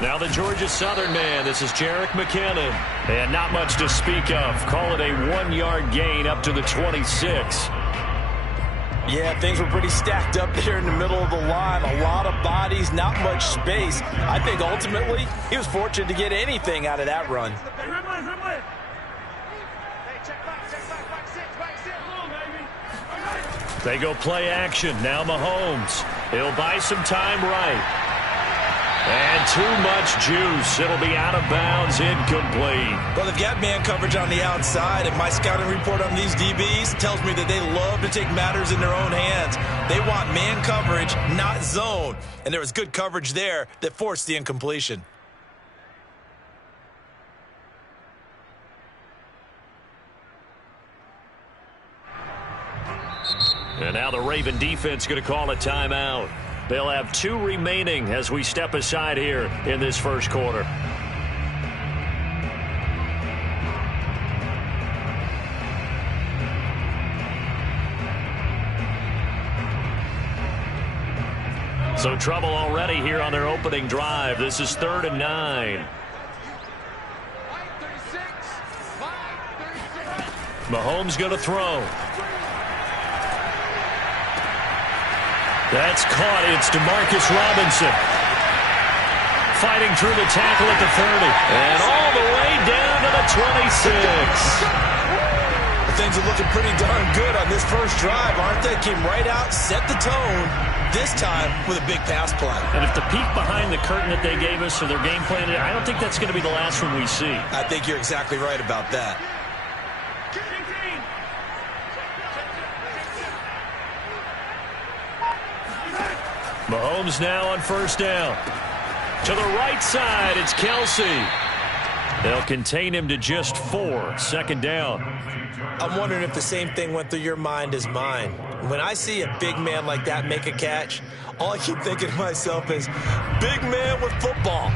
Now the Georgia Southern man, this is Jerick McKinnon. And not much to speak of. Call it a 1-yard gain up to the 26. Yeah, things were pretty stacked up there in the middle of the line. A lot of bodies, not much space. I think ultimately he was fortunate to get anything out of that run. They go play action. Now Mahomes. He'll buy some time right. And too much juice. It'll be out of bounds, incomplete. Well, they've got man coverage on the outside, and my scouting report on these DBs tells me that they love to take matters in their own hands. They want man coverage, not zone. And there was good coverage there that forced the incompletion. And now the Raven defense going to call a timeout. They'll have 2 remaining as we step aside here in this first quarter. So trouble already here on their opening drive. This is 3rd and 9. Mahomes going to throw. That's caught. It's DeMarcus Robinson. Fighting through the tackle at the 30. And all the way down to the 26. Things are looking pretty darn good on this first drive, aren't they? Came right out, set the tone, this time with a big pass play. And if the peek behind the curtain that they gave us or their game plan, I don't think that's going to be the last one we see. I think you're exactly right about that. Mahomes now on first down. To the right side, it's Kelsey. They'll contain him to just 4. Second down. I'm wondering if the same thing went through your mind as mine. When I see a big man like that make a catch, all I keep thinking to myself is, big man with football.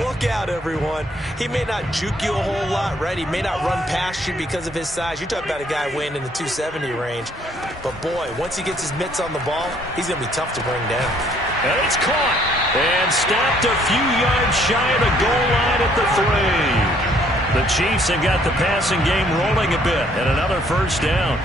Look out, everyone. He may not juke you a whole lot, right? He may not run past you because of his size. You're talking about a guy weighing in the 270 range. But, boy, once he gets his mitts on the ball, he's going to be tough to bring down. And it's caught. And stopped a few yards shy of the goal line at the 3. The Chiefs have got the passing game rolling a bit. And another first down.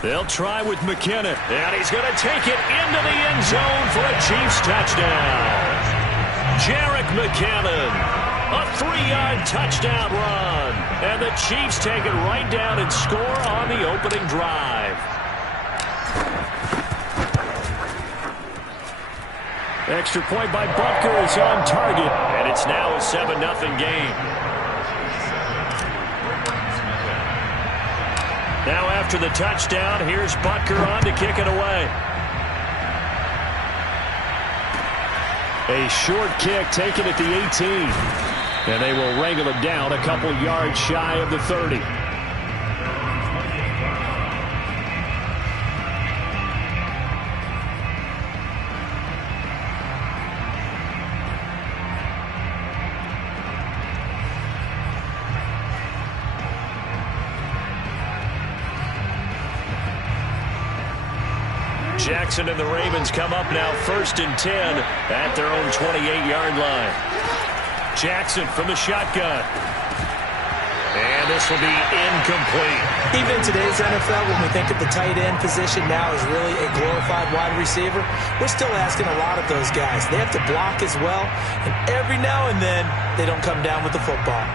They'll try with McKinnon, and he's going to take it into the end zone for a Chiefs touchdown. Jerick McKinnon, a 3-yard touchdown run, and the Chiefs take it right down and score on the opening drive. Extra point by Butker is on target, and it's now a 7-0 game. Now after the touchdown, here's Butker on to kick it away. A short kick taken at the 18. And they will wrangle it down a couple yards shy of the 30. Jackson and the Ravens come up now 1st and 10 at their own 28-yard line. Jackson from the shotgun. And this will be incomplete. Even in today's NFL, when we think of the tight end position now as really a glorified wide receiver, we're still asking a lot of those guys. They have to block as well, and every now and then they don't come down with the football.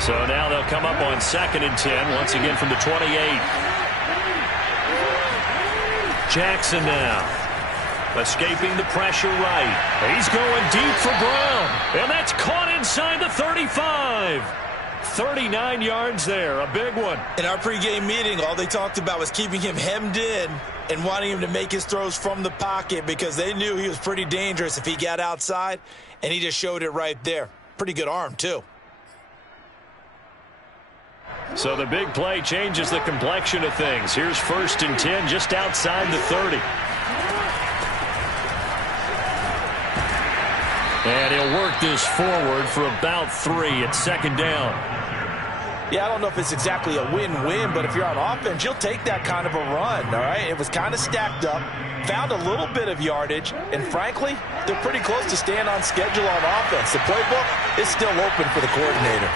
So now they'll come up on 2nd and 10 once again from the 28. Jackson now, escaping the pressure right. He's going deep for Brown, and that's caught inside the 35. 39 yards there, a big one. In our pregame meeting, all they talked about was keeping him hemmed in and wanting him to make his throws from the pocket because they knew he was pretty dangerous if he got outside, and he just showed it right there. Pretty good arm, too. So the big play changes the complexion of things. Here's 1st and 10 just outside the 30. And he'll work this forward for about 3 at second down. Yeah, I don't know if it's exactly a win-win, but if you're on offense, you'll take that kind of a run, all right? It was kind of stacked up, found a little bit of yardage, and frankly, they're pretty close to staying on schedule on offense. The playbook is still open for the coordinator.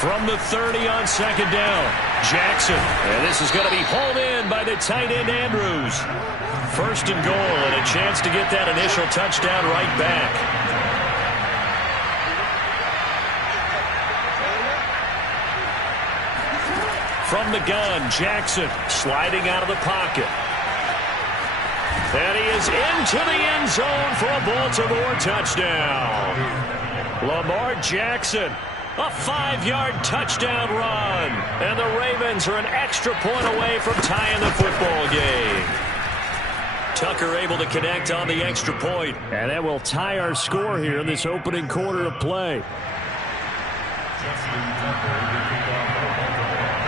From the 30 on second down, Jackson. And this is going to be hauled in by the tight end, Andrews. First and goal, and a chance to get that initial touchdown right back. From the gun, Jackson sliding out of the pocket. And he is into the end zone for a Baltimore touchdown. Lamar Jackson, a 5-yard touchdown run. And the Ravens are an extra point away from tying the football game. Tucker able to connect on the extra point. And that will tie our score here in this opening quarter of play.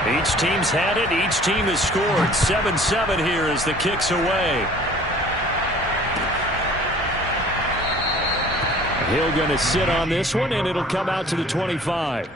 Each team's had it. Each team has scored. 7-7 here as the kick's away. Hill going to sit on this one, and it'll come out to the 25.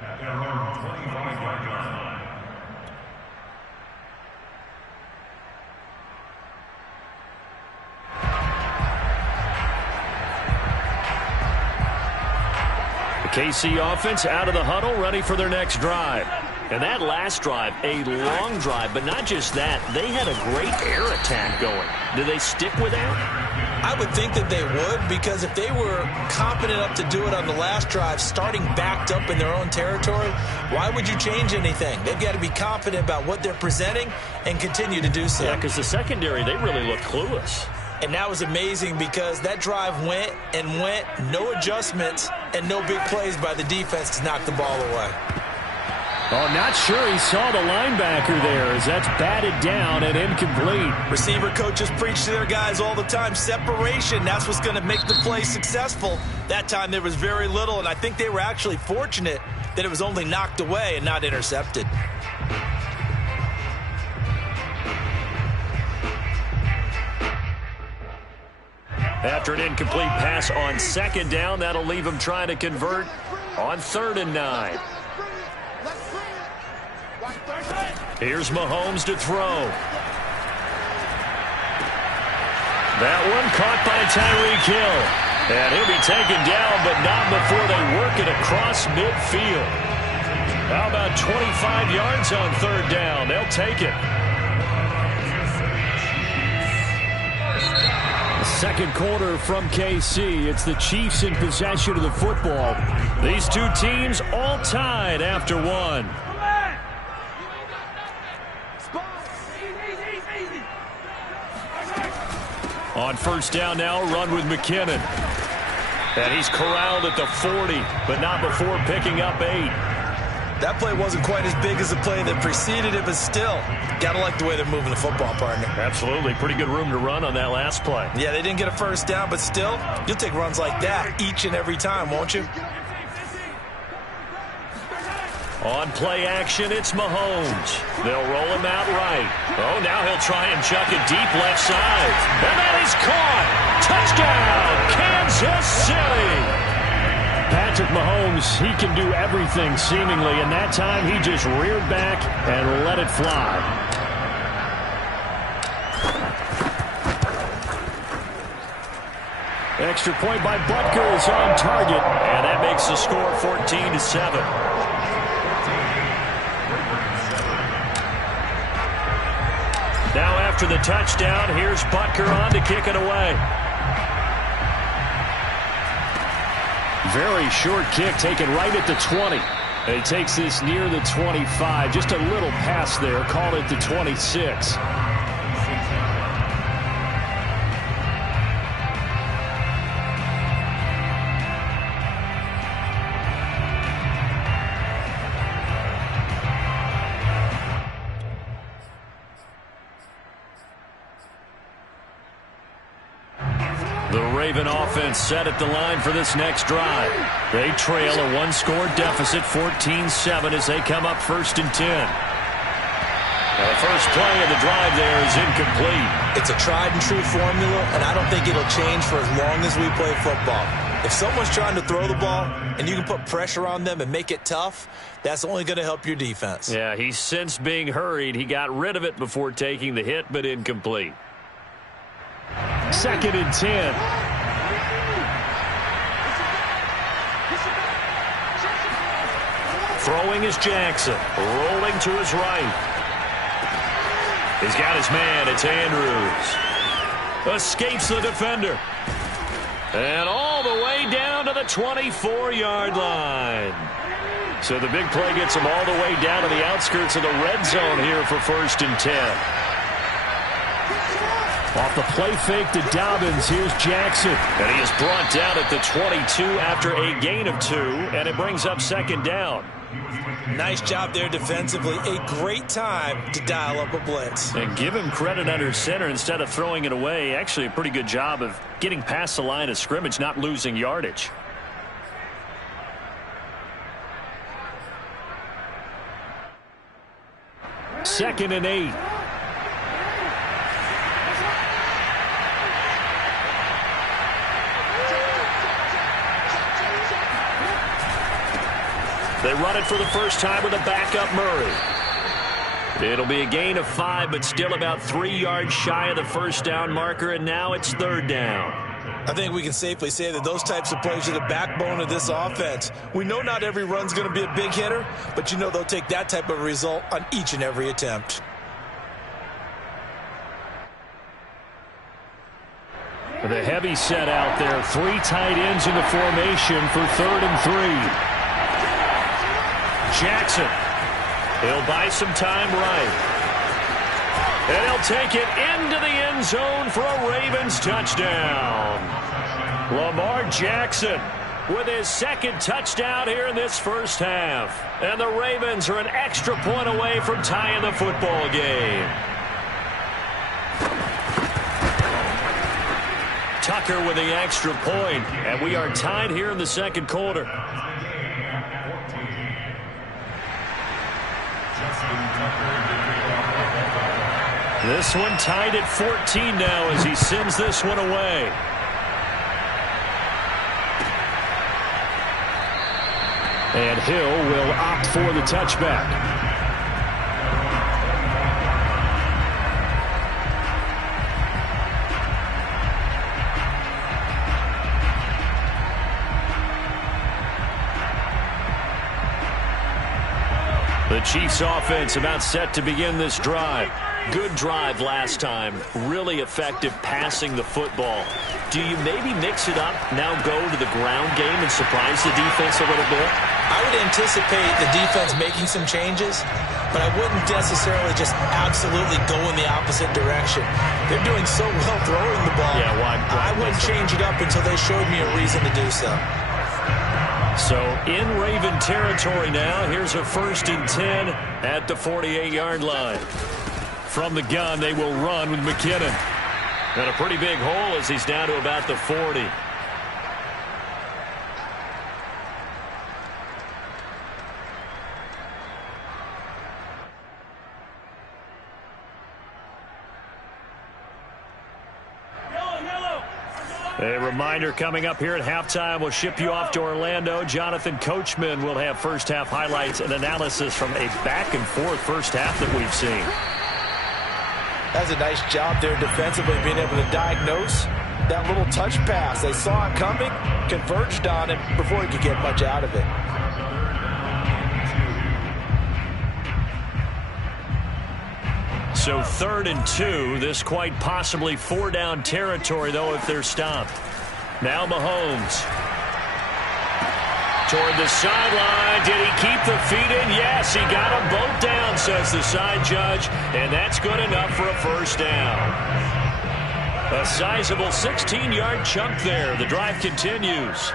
The KC offense out of the huddle, ready for their next drive. And that last drive, a long drive, but not just that. They had a great air attack going. Do they stick with that? I would think that they would, because if they were confident enough to do it on the last drive, starting backed up in their own territory, why would you change anything? They've got to be confident about what they're presenting and continue to do so. Yeah, because the secondary, they really look clueless. And that was amazing because that drive went and went, no adjustments, and no big plays by the defense to knock the ball away. Oh, not sure he saw the linebacker there as that's batted down and incomplete. Receiver coaches preach to their guys all the time. Separation, that's what's going to make the play successful. That time there was very little, and I think they were actually fortunate that it was only knocked away and not intercepted. After an incomplete pass on second down, that'll leave him trying to convert on 3rd and 9. Here's Mahomes to throw. That one caught by Tyreek Hill. And he'll be taken down, but not before they work it across midfield. How about 25 yards on 3rd down? They'll take it. Second quarter from KC. It's the Chiefs in possession of the football. These two teams all tied after one. On 1st down now, run with McKinnon. And he's corralled at the 40, but not before picking up 8. That play wasn't quite as big as the play that preceded it, but still, got to like the way they're moving the football, partner. Absolutely. Pretty good room to run on that last play. Yeah, they didn't get a 1st down, but still, you'll take runs like that each and every time, won't you? On play action, it's Mahomes. They'll roll him out right. Oh, now he'll try and chuck it deep left side. And that is caught. Touchdown, Kansas City. Patrick Mahomes, he can do everything seemingly, and that time he just reared back and let it fly. Extra point by Butker is on target, and that makes the score 14-7. Now after the touchdown, here's Butker on to kick it away. Very short kick taken right at the 20. He takes this near the 25. Just a little pass there. Call it the 26. The Raven offense set at the line for this next drive. They trail a one-score deficit, 14-7, as they come up 1st and 10. Now the first play of the drive there is incomplete. It's a tried-and-true formula, and I don't think it'll change for as long as we play football. If someone's trying to throw the ball and you can put pressure on them and make it tough, that's only going to help your defense. Yeah, he's sensed being hurried. He got rid of it before taking the hit, but incomplete. 2nd and 10. Throwing is Jackson. Rolling to his right. He's got his man. It's Andrews. Escapes the defender. And all the way down to the 24-yard line. So the big play gets him all the way down to the outskirts of the red zone here for 1st and 10. Off the play fake to Dobbins, here's Jackson. And he is brought down at the 22 after a gain of 2, and it brings up 2nd down. Nice job there defensively. A great time to dial up a blitz. And give him credit under center instead of throwing it away. Actually a pretty good job of getting past the line of scrimmage, not losing yardage. Second and 8. They run it for the first time with a backup Murray. It'll be a gain of 5, but still about 3 yards shy of the first down marker, and now it's 3rd down. I think we can safely say that those types of plays are the backbone of this offense. We know not every run's going to be a big hitter, but you know they'll take that type of result on each and every attempt. The heavy set out there. 3 tight ends in the formation for 3rd and 3. Jackson. He'll buy some time right. And he'll take it into the end zone for a Ravens touchdown. Lamar Jackson with his 2nd touchdown here in this first half. And the Ravens are an extra point away from tying the football game. Tucker with the extra point, and we are tied here in the 2nd quarter. This one tied at 14 now as he sends this one away. And Hill will opt for the touchback. The Chiefs offense about set to begin this drive. Good drive last time. Really effective passing the football. Do you maybe mix it up, now go to the ground game and surprise the defense a little bit? I would anticipate the defense making some changes, but I wouldn't necessarily just absolutely go in the opposite direction. They're doing so well throwing the ball. Yeah, I wouldn't change it up until they showed me a reason to do so. So in Raven territory now. Here's a 1st and 10 at the 48-yard line. From the gun, they will run with McKinnon. And a pretty big hole as he's down to about the 40. A reminder coming up here at halftime. We'll ship you off to Orlando. Jonathan Coachman will have first half highlights and analysis from a back-and-forth first half that we've seen. That's a nice job there defensively, being able to diagnose that little touch pass. They saw it coming, converged on it before he could get much out of it. So 3rd and 2. This quite possibly 4-down territory, though, if they're stopped. Now Mahomes. Toward the sideline. Did he keep the feet in? Yes, he got them both down, says the side judge. And that's good enough for a first down. A sizable 16-yard chunk there. The drive continues.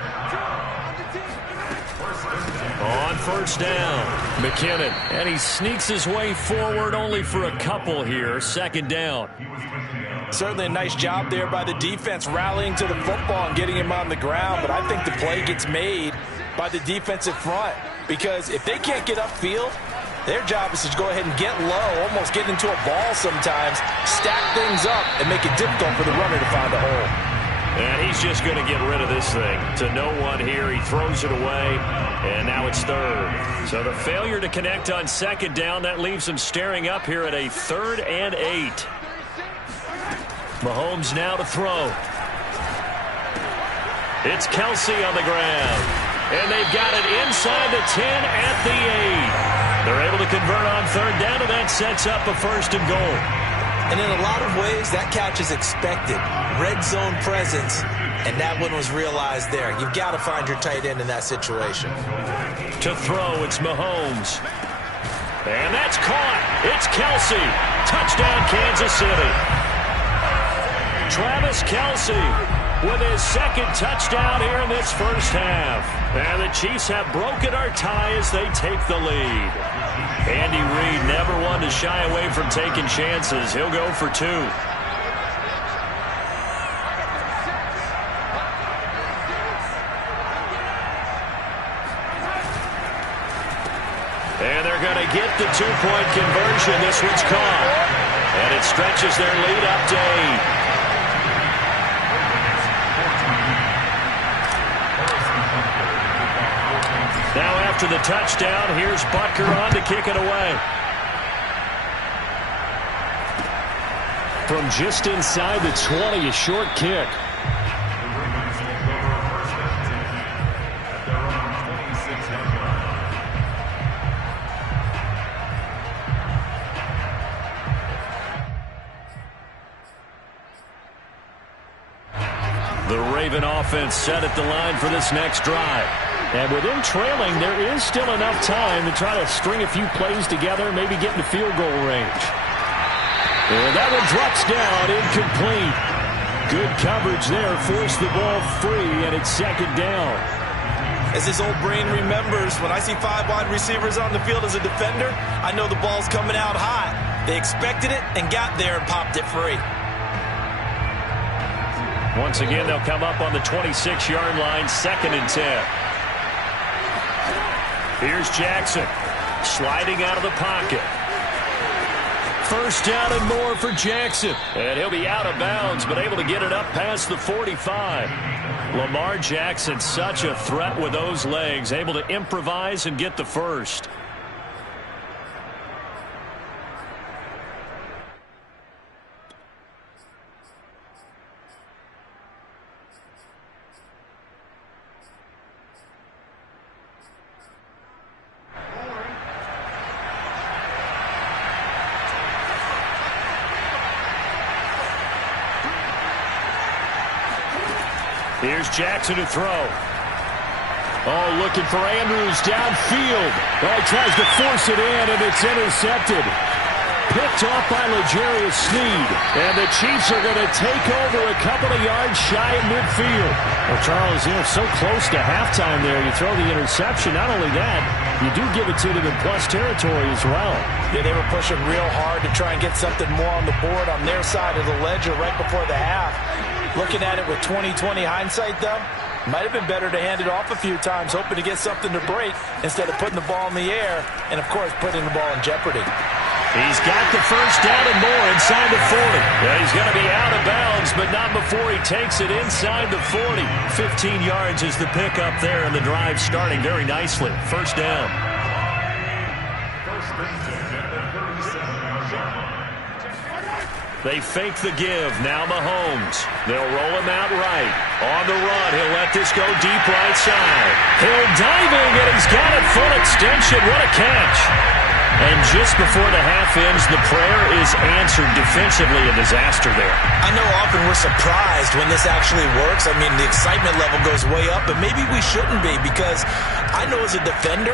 On first down, McKinnon. And he sneaks his way forward only for a couple here. 2nd down. Certainly a nice job there by the defense rallying to the football and getting him on the ground. But I think the play gets made by the defensive front. Because if they can't get upfield, their job is to go ahead and get low, almost get into a ball sometimes, stack things up, and make it difficult for the runner to find a hole. And he's just going to get rid of this thing. To no one here. He throws it away. And now it's third. So the failure to connect on second down, that leaves him staring up here at a 3rd and 8. Mahomes now to throw. It's Kelsey on the ground. And they've got it inside the 10 at the 8. They're able to convert on third down, and that sets up a 1st and goal. And in a lot of ways, that catch is expected. Red zone presence, and that one was realized there. You've got to find your tight end in that situation. To throw, it's Mahomes. And that's caught. It's Kelsey. Touchdown, Kansas City. Travis Kelsey with his 2nd touchdown here in this first half. And the Chiefs have broken our tie as they take the lead. Andy Reid never one to shy away from taking chances. He'll go for 2. And they're going to get the 2-point conversion. This one's caught. And it stretches their lead up to 8. Now after the touchdown, here's Butker on to kick it away. From just inside the 20, a short kick. The Raven offense set at the line for this next drive. And with them trailing, there is still enough time to try to string a few plays together, maybe get into field goal range. And that one drops down, incomplete. Good coverage there, forced the ball free, and it's 2nd down. As his old brain remembers, when I see 5 wide receivers on the field as a defender, I know the ball's coming out hot. They expected it and got there and popped it free. Once again, they'll come up on the 26-yard line, 2nd and 10. Here's Jackson, sliding out of the pocket. 1st down and more for Jackson. And he'll be out of bounds, but able to get it up past the 45. Lamar Jackson, such a threat with those legs, able to improvise and get the 1st. Here's Jackson to throw. Oh, looking for Andrews downfield. Oh, he tries to force it in, and it's intercepted. Picked off by L'Jarius Sneed. And the Chiefs are going to take over a couple of yards shy of midfield. Well, Charles, so close to halftime there. You throw the interception. Not only that, you do give it to them in plus territory as well. Yeah, they were pushing real hard to try and get something more on the board on their side of the ledger right before the half. Looking at it with 20/20 hindsight, though, might have been better to hand it off a few times, hoping to get something to break instead of putting the ball in the air and, of course, putting the ball in jeopardy. He's got the 1st down and more inside the 40. Yeah, he's going to be out of bounds, but not before he takes it inside the 40. 15 yards is the pickup there, and the drive starting very nicely. 1st down. They fake the give. Now Mahomes. They'll roll him out right. On the run, he'll let this go deep right side. Hill diving, and he's got it full extension. What a catch. And just before the half ends, the prayer is answered. Defensively, a disaster there. I know often we're surprised when this actually works. I mean, the excitement level goes way up, but maybe we shouldn't be, because I know as a defender,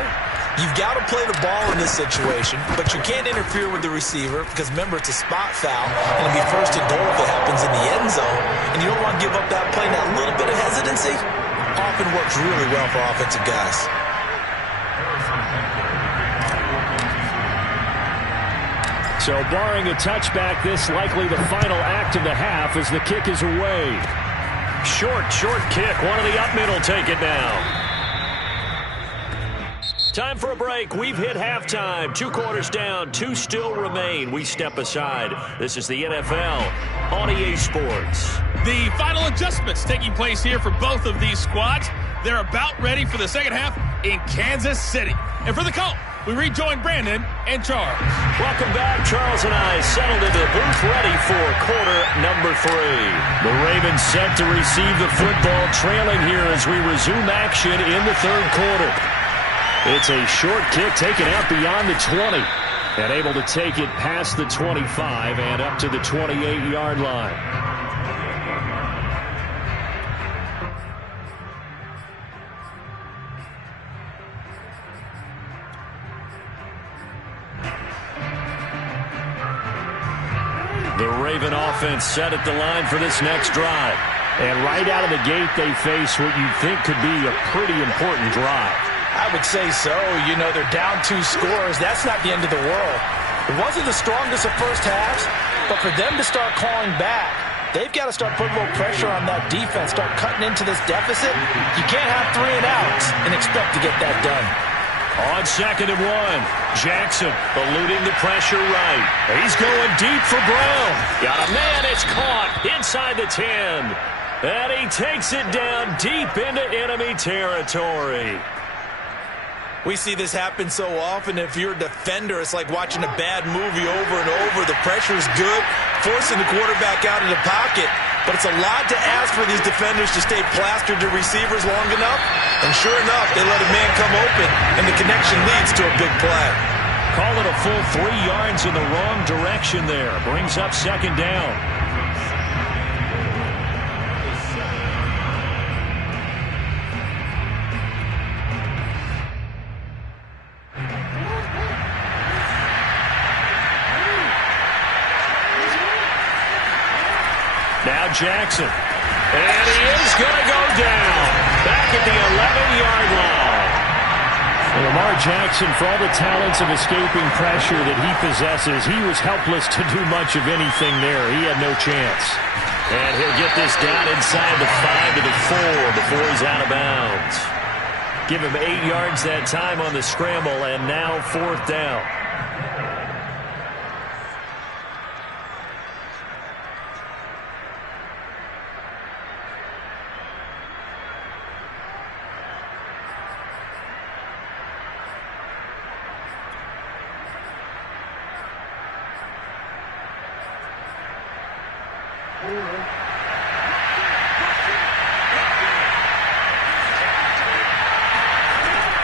you've got to play the ball in this situation, but you can't interfere with the receiver because, remember, it's a spot foul, and it'll be 1st and goal if it happens in the end zone, and you don't want to give up that play. That little bit of hesitancy often works really well for offensive guys. So barring a touchback, this likely the final act of the half as the kick is away. Short kick. One of the up mid will take it now. Time for a break. We've hit halftime. 2 quarters down. 2 still remain. We step aside. This is the NFL on EA Sports. The final adjustments taking place here for both of these squads. They're about ready for the second half in Kansas City. And for the call, we rejoin Brandon and Charles. Welcome back. Charles and I settled into the booth ready for quarter number 3. The Ravens set to receive the football, trailing here as we resume action in the third quarter. It's a short kick taken out beyond the 20 and able to take it past the 25 and up to the 28-yard line. The Raven offense set at the line for this next drive. And right out of the gate, they face what you think could be a pretty important drive. I would say so. You know, they're down 2 scores. That's not the end of the world. It wasn't the strongest of first halves, but for them to start calling back, they've got to start putting a little pressure on that defense, start cutting into this deficit. You can't have 3 and outs and expect to get that done. On 2nd and 1, Jackson eluding the pressure right. He's going deep for Brown. Got a man, it's caught inside the 10. And he takes it down deep into enemy territory. We see this happen so often. If you're a defender, it's like watching a bad movie over and over. The pressure's good, forcing the quarterback out of the pocket. But it's a lot to ask for these defenders to stay plastered to receivers long enough. And sure enough, they let a man come open, and the connection leads to a big play. Call it a full 3 yards in the wrong direction there. Brings up 2nd down. Now Jackson. And he is going to go down. Back at the 11-yard line. And Lamar Jackson, for all the talents of escaping pressure that he possesses, he was helpless to do much of anything there. He had no chance. And he'll get this down inside the 5 to the 4 before he's out of bounds. Give him 8 yards that time on the scramble, and now 4th down.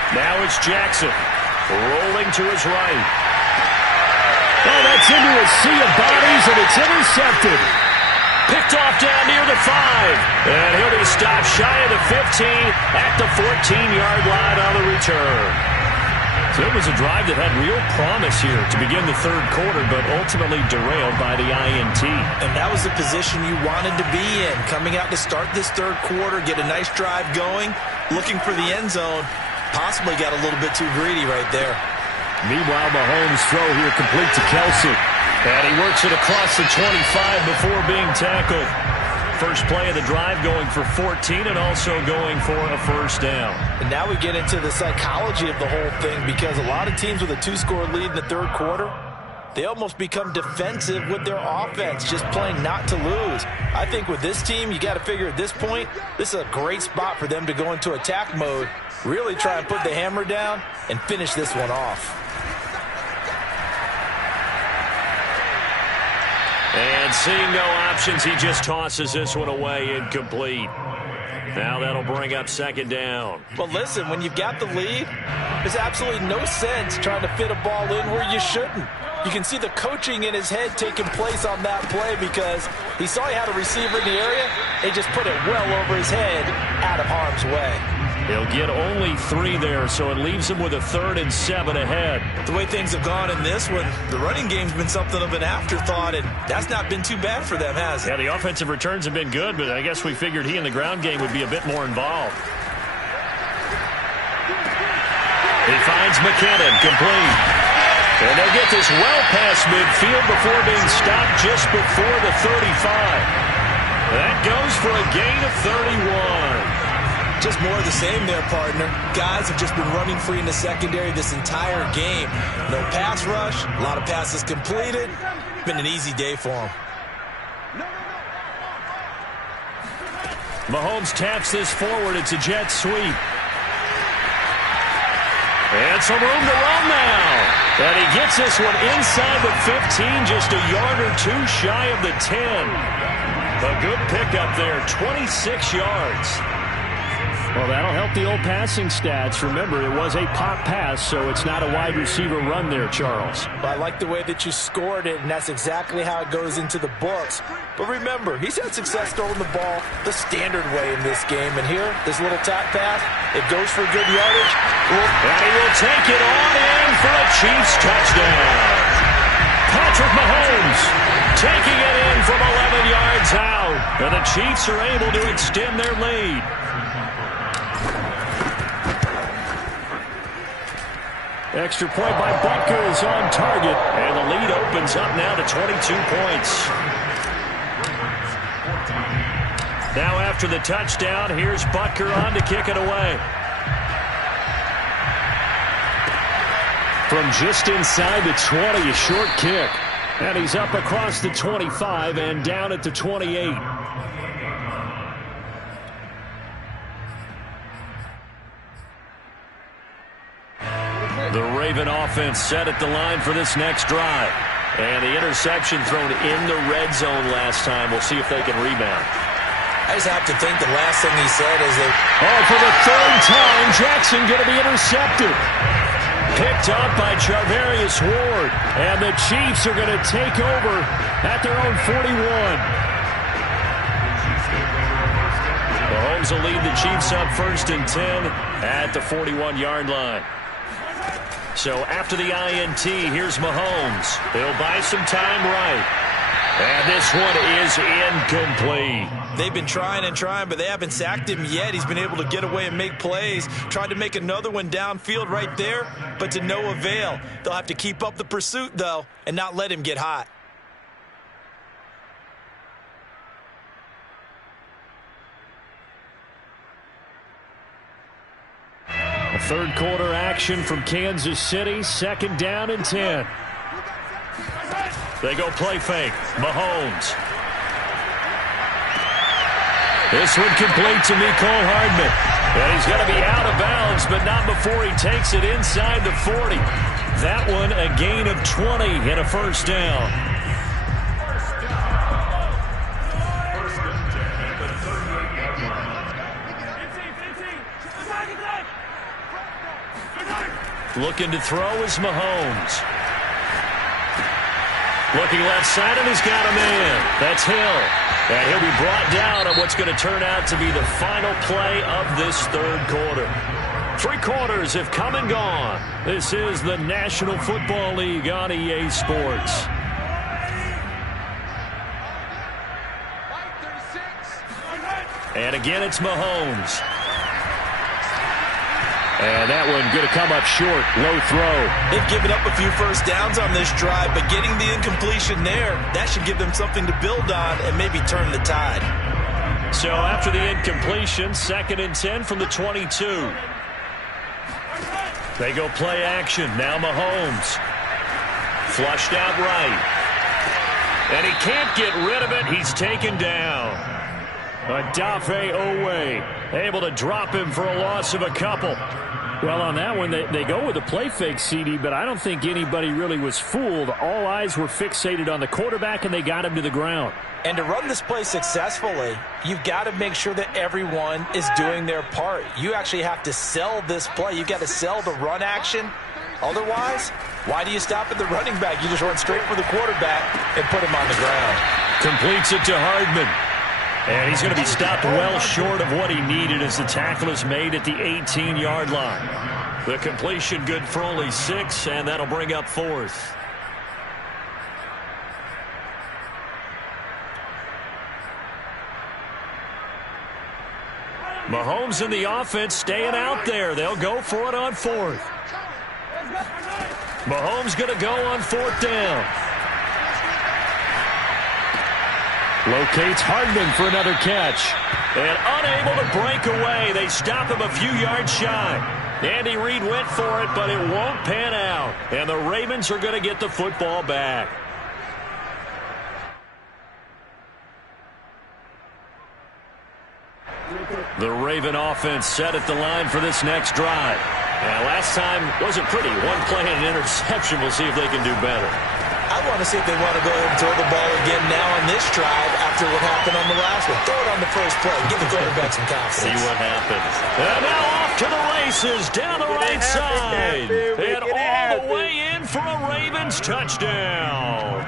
Now it's Jackson, rolling to his right. Oh, that's into a sea of bodies, and it's intercepted. Picked off down near the 5. And he'll be stopped shy of the 15 at the 14-yard line on the return. So it was a drive that had real promise here to begin the third quarter, but ultimately derailed by the INT. And that was the position you wanted to be in, coming out to start this third quarter, get a nice drive going, looking for the end zone. Possibly got a little bit too greedy right there. Meanwhile, Mahomes' throw here complete to Kelsey. And he works it across the 25 before being tackled. First play of the drive going for 14 and also going for a first down. And now we get into the psychology of the whole thing, because a lot of teams with a 2-score lead in the third quarter, they almost become defensive with their offense, just playing not to lose. I think with this team, you got to figure at this point, this is a great spot for them to go into attack mode, really try and put the hammer down and finish this one off. And seeing no options, he just tosses this one away, incomplete. Now that'll bring up 2nd down. Well, listen, when you've got the lead, there's absolutely no sense trying to fit a ball in where you shouldn't. You can see the coaching in his head taking place on that play, because he saw he had a receiver in the area. They just put it well over his head, out of harm's way. He'll get only 3 there, so it leaves him with a 3rd and 7 ahead. The way things have gone in this one, the running game's been something of an afterthought, and that's not been too bad for them, has it? Yeah, the offensive returns have been good, but I guess we figured he in the ground game would be a bit more involved. He finds McKinnon, complete. And they'll get this well past midfield before being stopped just before the 35. That goes for a gain of 31. Just more of the same there, partner. Guys have just been running free in the secondary this entire game. No pass rush, a lot of passes completed. Been an easy day for them. Mahomes taps this forward. It's a jet sweep. And some room to run now. And he gets this one inside the 15, just a yard or two shy of the 10. A good pickup there, 26 yards. Well, that'll help the old passing stats. Remember, it was a pop pass, so it's not a wide receiver run there, Charles. Well, I like the way that you scored it, and that's exactly how it goes into the books. But remember, he's had success throwing the ball the standard way in this game. And here, this little tap pass, it goes for good yardage. And he will take it on in for a Chiefs touchdown. Patrick Mahomes taking it in from 11 yards out. And the Chiefs are able to extend their lead. Extra point by Butker is on target. And the lead opens up now to 22 points. Now after the touchdown, here's Butker on to kick it away. From just inside the 20, a short kick. And he's up across the 25 and down at the 28. The Raven offense set at the line for this next drive. And the interception thrown in the red zone last time. We'll see if they can rebound. I just have to think the last thing he said is that... Oh, for the third time, Jackson going to be intercepted. Picked up by Charvarius Ward. And the Chiefs are going to take over at their own 41. Mahomes will lead the Chiefs up 1st and 10 at the 41-yard line. So after the INT, here's Mahomes. He'll buy some time right. And this one is incomplete. They've been trying and trying, but they haven't sacked him yet. He's been able to get away and make plays. Tried to make another one downfield right there, but to no avail. They'll have to keep up the pursuit, though, and not let him get hot. A third quarter action from Kansas City. 2nd down and 10. They go play fake. Mahomes. This one complete to Mecole Hardman. And he's going to be out of bounds, but not before he takes it inside the 40. That one a gain of 20 and a 1st down. Looking to throw is Mahomes. Looking left side, and he's got a man. That's Hill. And he'll be brought down on what's going to turn out to be the final play of this 3rd quarter. 3 quarters have come and gone. This is the National Football League on EA Sports. And again, it's Mahomes. And that one going to come up short. Low throw. They've given up a few first downs on this drive, but getting the incompletion there, that should give them something to build on and maybe turn the tide. So after the incompletion, 2nd and 10 from the 22. They go play action. Now Mahomes. Flushed out right. And he can't get rid of it. He's taken down. Adafe Owe able to drop him for a loss of a couple. Well, on that one, they go with a play fake, CD, but I don't think anybody really was fooled. All eyes were fixated on the quarterback, and they got him to the ground. And to run this play successfully, you've got to make sure that everyone is doing their part. You actually have to sell this play. You've got to sell the run action. Otherwise, why do you stop at the running back? You just run straight for the quarterback and put him on the ground. Completes it to Hardman. And he's going to be stopped well short of what he needed as the tackle is made at the 18-yard line. The completion good for only 6, and that'll bring up 4th. Mahomes and the offense staying out there. They'll go for it on 4th. Mahomes going to go on 4th down. Locates Hardman for another catch. And unable to break away. They stop him a few yards shy. Andy Reid went for it, but it won't pan out. And the Ravens are going to get the football back. The Raven offense set at the line for this next drive. Yeah, last time wasn't pretty. One play and an interception. We'll see if they can do better. I want to see if they want to go ahead and throw the ball again now on this drive after what happened on the last one. Throw it on the first play. Give the quarterback some confidence. See what happens. And now off to the races down the right side. And all the way in for a Ravens touchdown.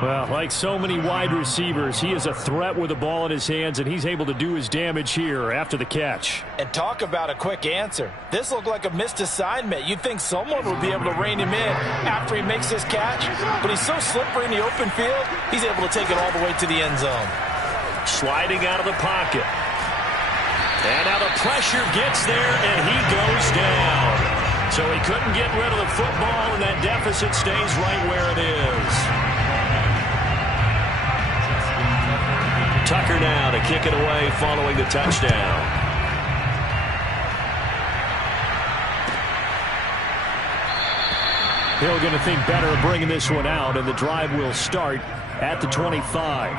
Well, like so many wide receivers, he is a threat with the ball in his hands, and he's able to do his damage here after the catch. And talk about a quick answer. This looked like a missed assignment. You'd think someone would be able to rein him in after he makes this catch, but he's so slippery in the open field, he's able to take it all the way to the end zone. Sliding out of the pocket. And now the pressure gets there, and he goes down. So he couldn't get rid of the football, and that deficit stays right where it is. Tucker now to kick it away following the touchdown. Hill going to think better of bringing this one out, and the drive will start at the 25.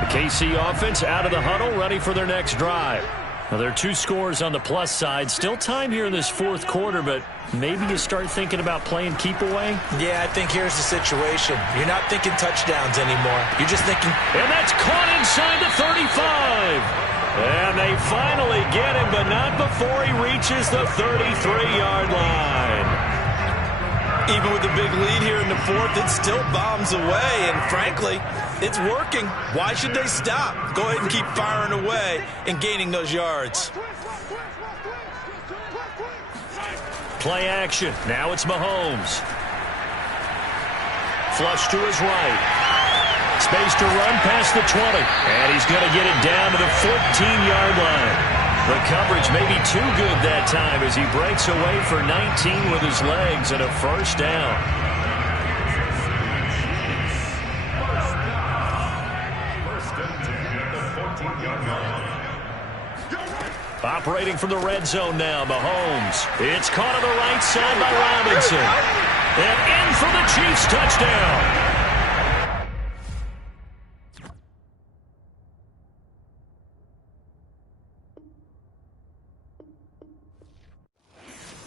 The KC offense out of the huddle, ready for their next drive. Now, there are 2 scores on the plus side. Still time here in this fourth quarter, but maybe you start thinking about playing keep away? Yeah, I think here's the situation. You're not thinking touchdowns anymore. You're just thinking... And that's caught inside the 35. And they finally get him, but not before he reaches the 33-yard line. Even with the big lead here in the fourth, it still bombs away. And frankly, it's working. Why should they stop? Go ahead and keep firing away and gaining those yards. Play action. Now it's Mahomes. Flush to his right. Space to run past the 20. And he's going to get it down to the 14-yard line. The coverage may be too good that time as he breaks away for 19 with his legs and a first down. Operating from the red zone now, Mahomes. It's caught on the right side by Robinson. And in for the Chiefs touchdown.